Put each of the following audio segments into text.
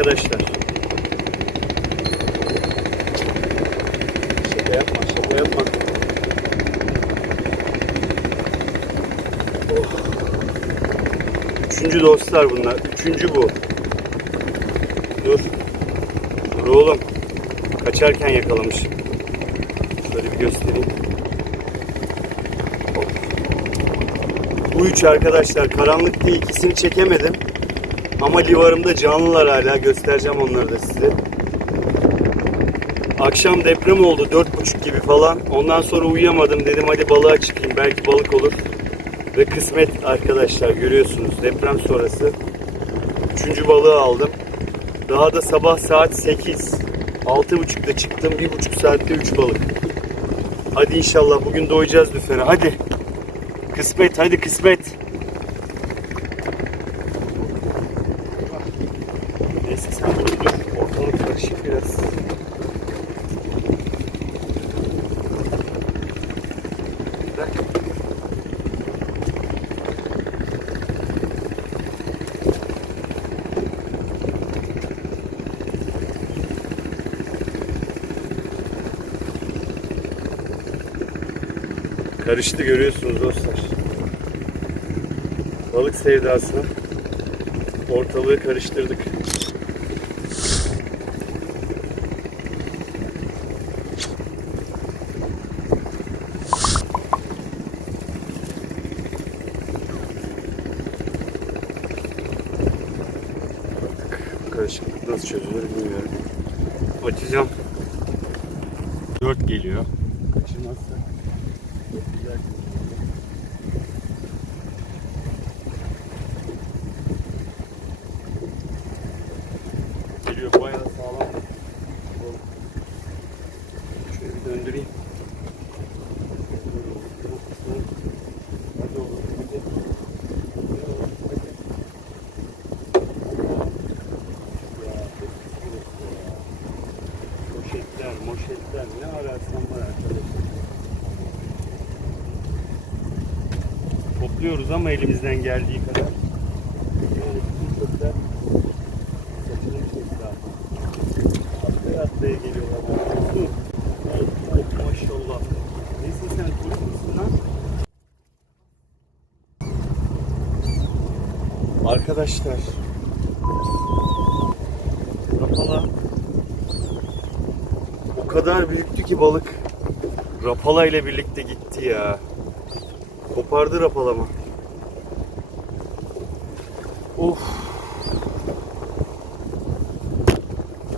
arkadaşlar. Şaka yapma şaka yapma. Üçüncü dostlar bunlar. Üçüncü bu. Dur. Dur oğlum. Kaçarken yakalamışım. Şöyle bir göstereyim. Hop. Bu üç arkadaşlar karanlık diye ikisini çekemedim. Ama livarımda canlılar hala. Göstereceğim onları da size. Akşam deprem oldu. Dört buçuk gibi falan. Ondan sonra uyuyamadım. Dedim hadi balığa çıkayım. Belki balık olur. Ve kısmet arkadaşlar görüyorsunuz deprem sonrası. Üçüncü balığı aldım. Daha da sabah saat 8. Altı buçukta çıktım. Bir buçuk saatte üç balık. Hadi inşallah bugün doyacağız lüfere. Hadi. Kısmet hadi kısmet. Neyse sen burada dur. Ortalık karışık biraz. Karıştı görüyorsunuz dostlar. Balık sevdasına ortalığı karıştırdık. Artık karışıklık nasıl çözülür bilmiyorum. Açacağım. 4 geliyor. Kaçırmazsa çok güzel geliyor. Bayağı sağlam. Şöyle bir döndüreyim. Hadi oğlum, hadi. Ya, Poşetler, moşetler ne ararsan var arkadaşlar. Topluyoruz ama elimizden geldiği kadar. Yani bütün çöpler saçını çekti abi. Atlaya atlaya geliyorlar. Dur. Oh, maşallah. Neyse sen turist lan? Arkadaşlar. Rapala o kadar büyüktü ki balık. Rapala ile birlikte gitti ya. Kopardı rapalama. Of.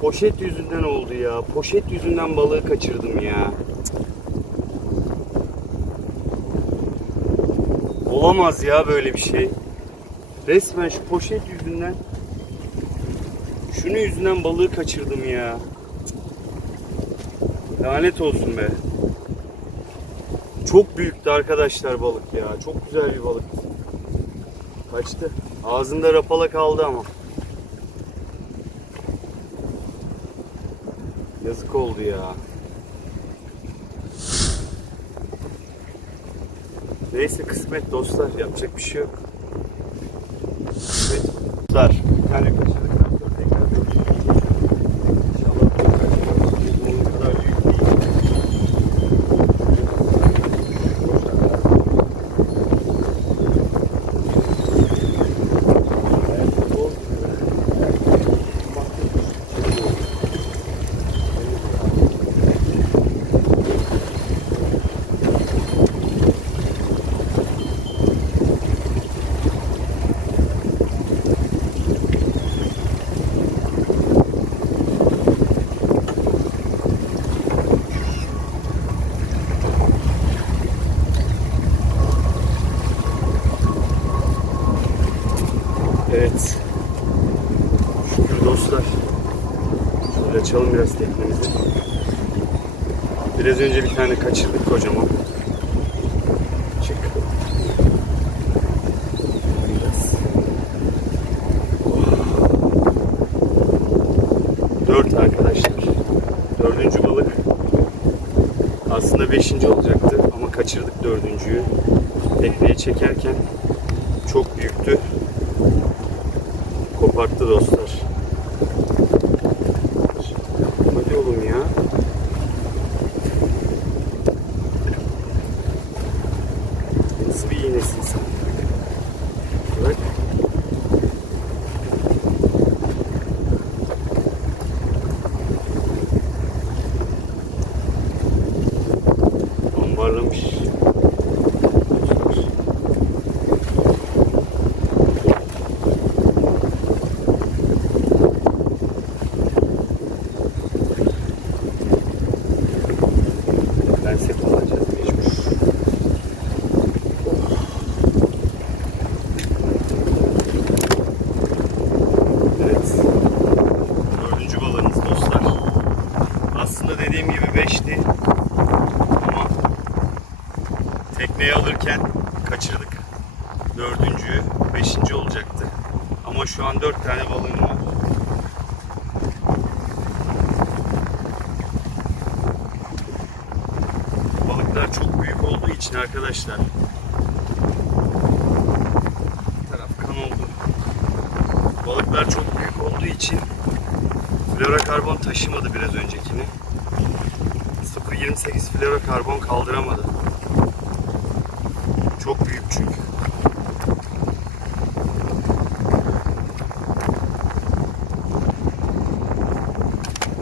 Poşet yüzünden oldu ya. Poşet yüzünden balığı kaçırdım ya. Olamaz ya böyle bir şey. Resmen şu poşet yüzünden şunu yüzünden balığı kaçırdım ya. Lanet olsun be. Çok büyüktü arkadaşlar balık ya. Çok güzel bir balık. Kaçtı. Ağzında rapala kaldı ama. Yazık oldu ya. Neyse kısmet dostlar. Yapacak bir şey yok. Kısmet. Dostlar. Bir tane kaçırdıktan Şükür dostlar. Şöyle açalım biraz teknemizi. Biraz önce bir tane kaçırdık kocaman. Çık. Biraz. Dört arkadaşlar. Dördüncü balık. Aslında beşinci olacaktı ama kaçırdık dördüncüyü. Tekneyi çekerken çok büyüktü. Koparttı dostlar. 5'ti. Ama tekneyi alırken kaçırdık. Dördüncü, beşinci olacaktı. Ama şu an dört tane balığım var. Balıklar çok büyük olduğu için arkadaşlar taraf kan oldu. Balıklar çok büyük olduğu için fluorokarbon taşımadı biraz öncekini. 0.28 florokarbon kaldıramadı. Çok büyük çünkü.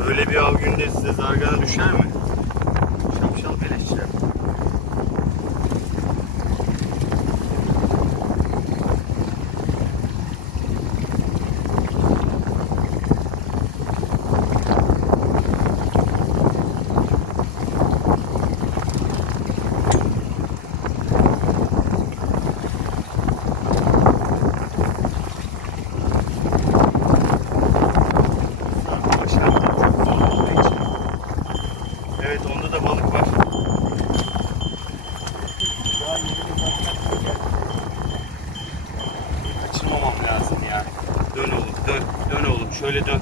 Böyle bir av günde size zargana düşer mi? Şapşal beleşçiler. Başarılı çok bol olduğu için. Evet onda da balık var. Daha yeni bir balık geldi. Kaçırmamam lazım ya. Dön oğlum dön. Dön oğlum şöyle dön.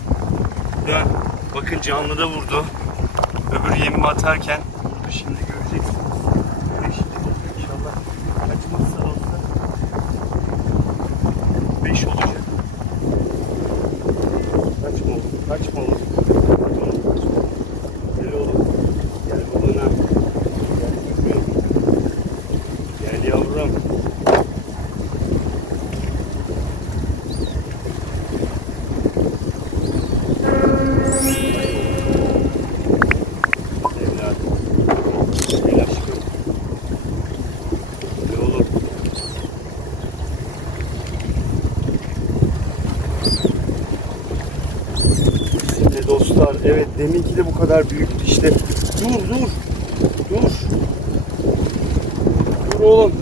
Dön. Bakın canlı da vurdu. Öbür yemimi atarken vurdu şimdi göreceksin. Beşinci balık inşallah. Kaçmazsa olsa. Beş olacak. Kaçma oğlum. Kaçma oğlum. Hadi oğlum kaçma. Gel oğlum. Gel babana. Gel çocuğum. Gel yavrum. Evladım. Gel aşkım. Gel oğlum. Şimdi dostlar evet deminki de bu kadar büyüktü işte. Dur dur. Dur. Dur oğlum.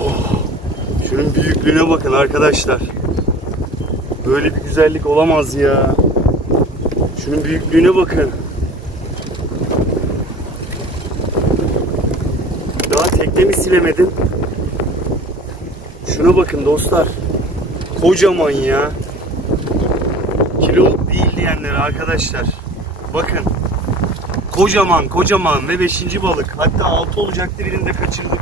Oh. Şunun büyüklüğüne bakın arkadaşlar. Böyle bir güzellik olamaz ya. Şunun büyüklüğüne bakın. Daha teknemi silemedim. Şuna bakın dostlar. Kocaman ya. Kiloluk değil diyenler arkadaşlar. Bakın. Kocaman kocaman ve 5. balık. Hatta 6 olacaktı birinde kaçırdık.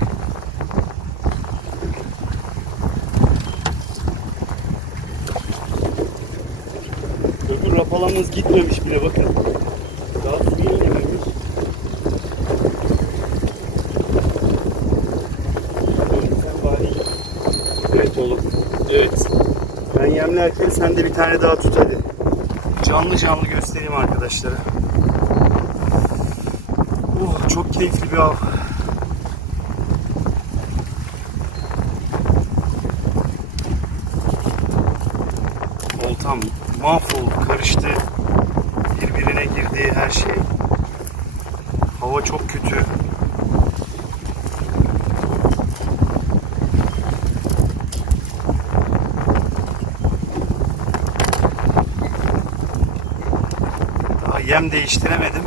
Öbür rapalamız gitmemiş bile bakın. Daha su bari. Evet oğlum. Evet. Ben yemlerken sen de bir tane daha tut hadi. Canlı canlı göstereyim arkadaşlara. Oh, çok keyifli bir av. Oltam mahvoldu, karıştı. Birbirine girdiği her şey. Hava çok kötü. Yem değiştiremedim.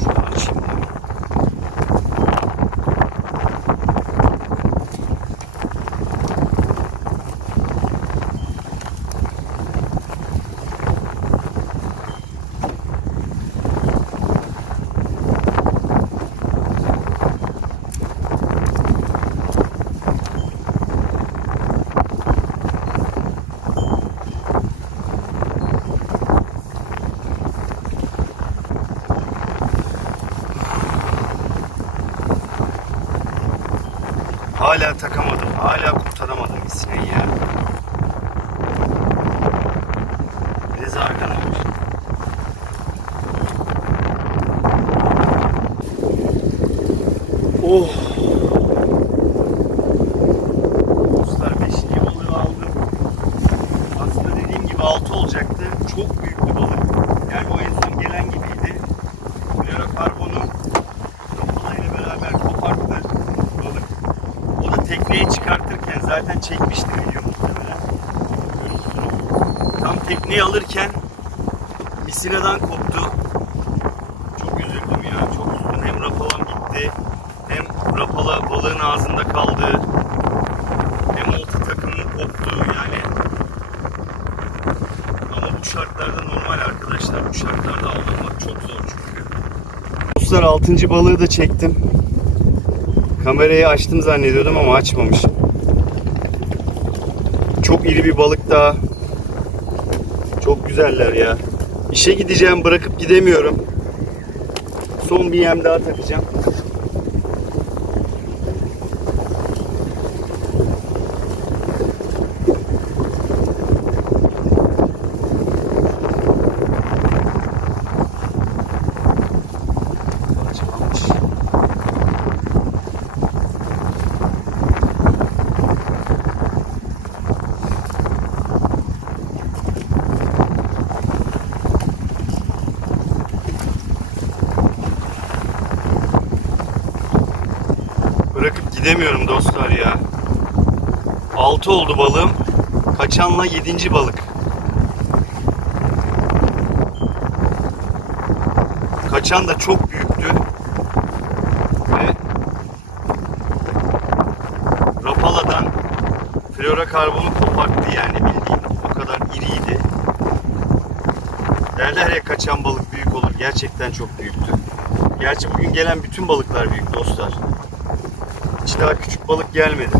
Şunu açayım da. Hala takamadım. Hala kurtaramadım misineyi ya. Ne zargan olmuş. Oh. Dostlar 5. balığı aldım. Aslında dediğim gibi 6 olacaktı. Çok büyük bir balık. Yani o en son gelen gibiydi. Fluorokarbonu Kapala ile beraber koparttı balık. O da tekneye çıkartırken zaten çekmişti video muhtemelen. Tam tekneyi alırken misineden koptu. Çok üzüldüm ya. Çok üzüldüm. Hem rapalam gitti. Hem rapala balığın ağzında kaldı. Hem olta takımı koptu yani. Ama bu şartlarda normal arkadaşlar. Bu şartlarda avlanmak çok zor çünkü. Dostlar 6. balığı da çektim. Kamerayı açtım zannediyordum ama açmamışım. Çok iri bir balık daha. Çok güzeller ya. İşe gideceğim bırakıp gidemiyorum. Son bir yem daha takacağım. Açmamış. Bırakıp gidemiyorum dostlar ya. 6 oldu balığım. Kaçanla 7. balık. Kaçan da çok büyüktü. Ve Rapala'dan florokarbonu koparttı yani bildiğin. O kadar iriydi. Derler ya kaçan balık büyük olur. Gerçekten çok büyüktü. Gerçi bugün gelen bütün balıklar büyük dostlar. Hiç daha küçük balık gelmedi.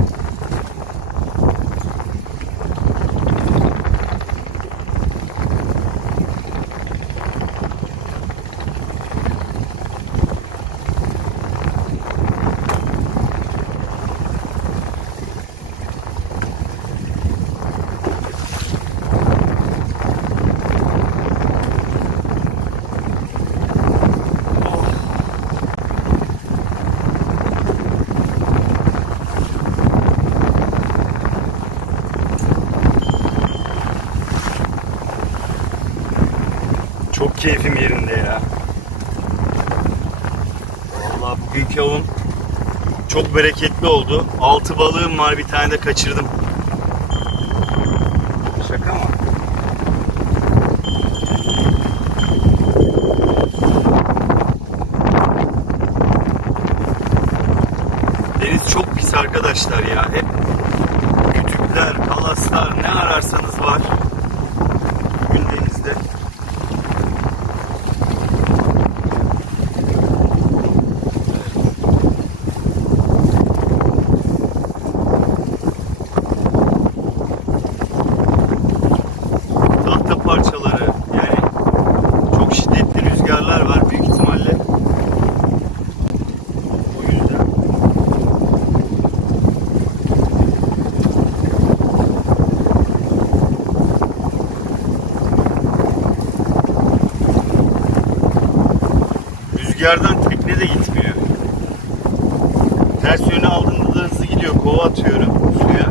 Çok keyfim yerinde ya. Vallahi bugünkü avım çok bereketli oldu. Altı balığım var bir tane de kaçırdım. Şaka mı? Deniz çok pis arkadaşlar ya. Hep kütükler, kalaslar ne ararsanız var. Bugün denizde. tahta parçaları yani çok şiddetli rüzgarlar var büyük ihtimalle. O yüzden rüzgardan tekne de gitmiyor. Ters yöne aldığında da hızlı gidiyor. Kova atıyorum suya.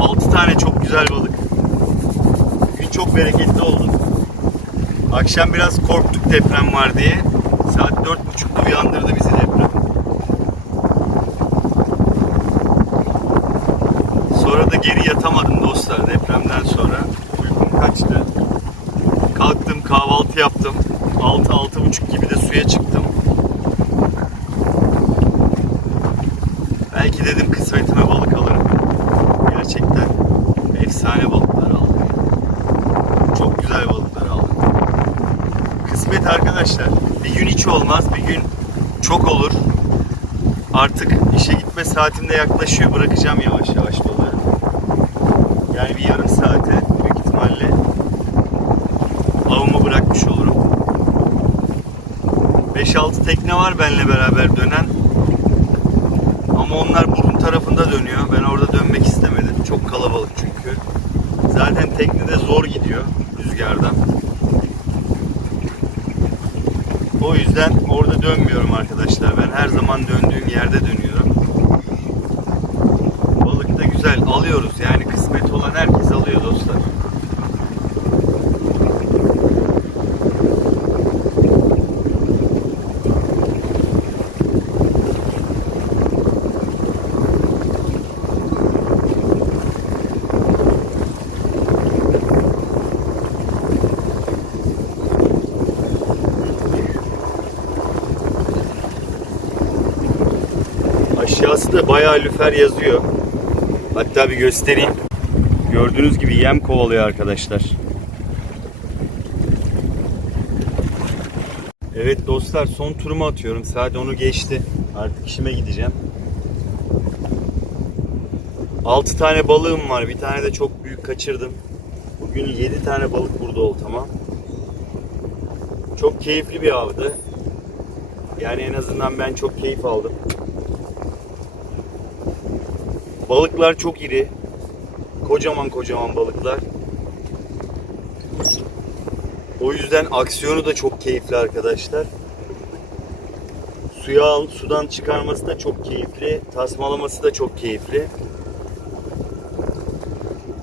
Altı tane çok güzel balık. Bugün çok bereketli oldu. Akşam biraz korktuk deprem var diye. Saat dört buçukta uyandırdı bizi deprem. Sonra da geri yatamadım dostlar depremden sonra. Uykum kaçtı. Kalktım kahvaltı yaptım. 6 buçuk gibi de suya çıktım. Belki dedim kısmetime balık alırım. Gerçekten efsane balıklar aldım. Çok güzel balıklar aldım. Kısmet arkadaşlar. Bir gün hiç olmaz, bir gün çok olur. Artık işe gitme saatim de yaklaşıyor. Bırakacağım yavaş yavaş balığı. Yani bir yarım saate büyük ihtimalle avımı bırakmış olurum. 5-6 tekne var benimle beraber dönen. Ama onlar burun tarafında dönüyor. Ben orada dönmek istemedim. Çok kalabalık çünkü. Zaten teknede zor gidiyor rüzgardan. O yüzden orada dönmüyorum arkadaşlar. Ben her zaman döndüğüm yerde dönüyorum. Balık da güzel. Alıyoruz yani kısmet olan herkes alıyor dostlar. Aşağısı da bayağı lüfer yazıyor. Hatta bir göstereyim. Gördüğünüz gibi yem kovalıyor arkadaşlar. Evet dostlar son turumu atıyorum. Saat onu geçti. Artık işime gideceğim. 6 tane balığım var. Bir tane de çok büyük kaçırdım. Bugün 7 tane balık burada oldu tamam. Çok keyifli bir avdı. Yani en azından ben çok keyif aldım. Balıklar çok iri. Kocaman kocaman balıklar. O yüzden aksiyonu da çok keyifli arkadaşlar. Suya al, sudan çıkarması da çok keyifli. Tasmalaması da çok keyifli.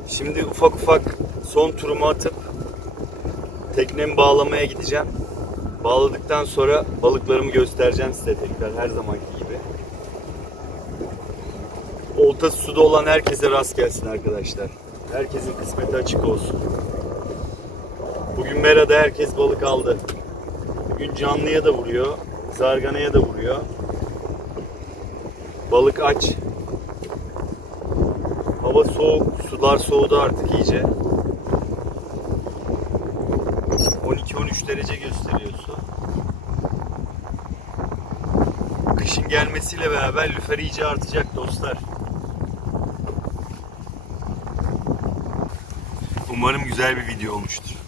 Şimdi ufak ufak son turumu atıp teknemi bağlamaya gideceğim. Bağladıktan sonra balıklarımı göstereceğim size tekrar her zamanki gibi. Oltası suda olan herkese rast gelsin arkadaşlar. Herkesin kısmeti açık olsun. Bugün Mera'da herkes balık aldı. Bugün canlıya da vuruyor, zarganaya da vuruyor. Balık aç. Hava soğuk, sular soğudu artık iyice. 12-13 derece gösteriyor su. Kışın gelmesiyle beraber lüfer iyice artacak dostlar. Umarım güzel bir video olmuştur.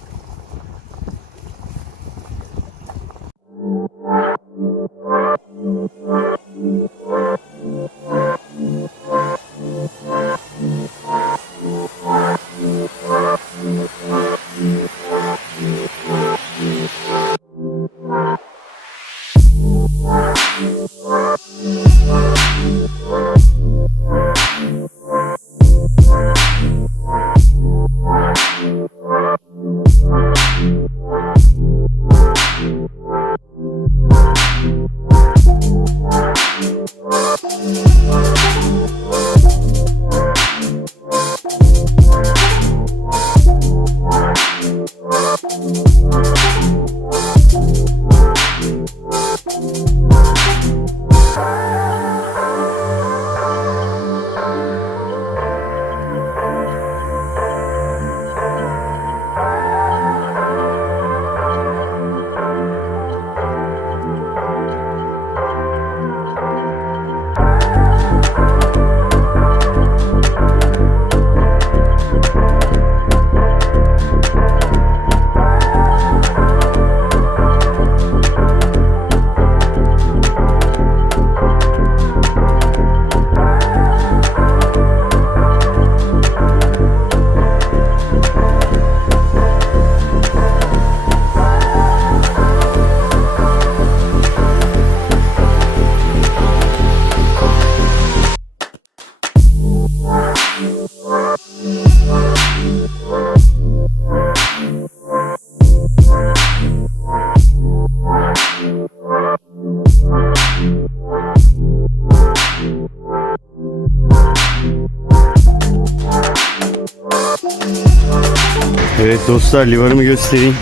Dostlar livarımı göstereyim.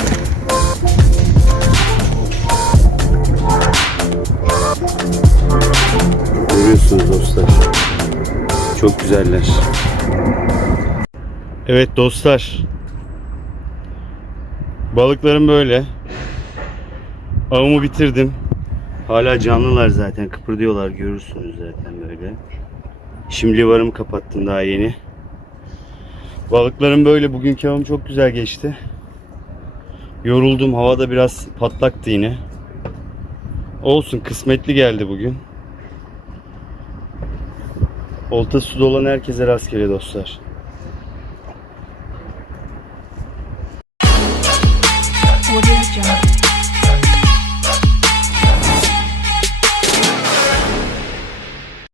Görüyorsunuz dostlar. Çok güzeller. Evet dostlar. Balıklarım böyle. Avımı bitirdim. Hala canlılar zaten. Kıpırdıyorlar görürsünüz zaten böyle. Şimdi livarımı kapattım daha yeni. Balıklarım böyle. Bugünkü avım çok güzel geçti. Yoruldum. Havada biraz patlaktı yine. Olsun kısmetli geldi bugün. Olta suda olan herkese rastgele dostlar.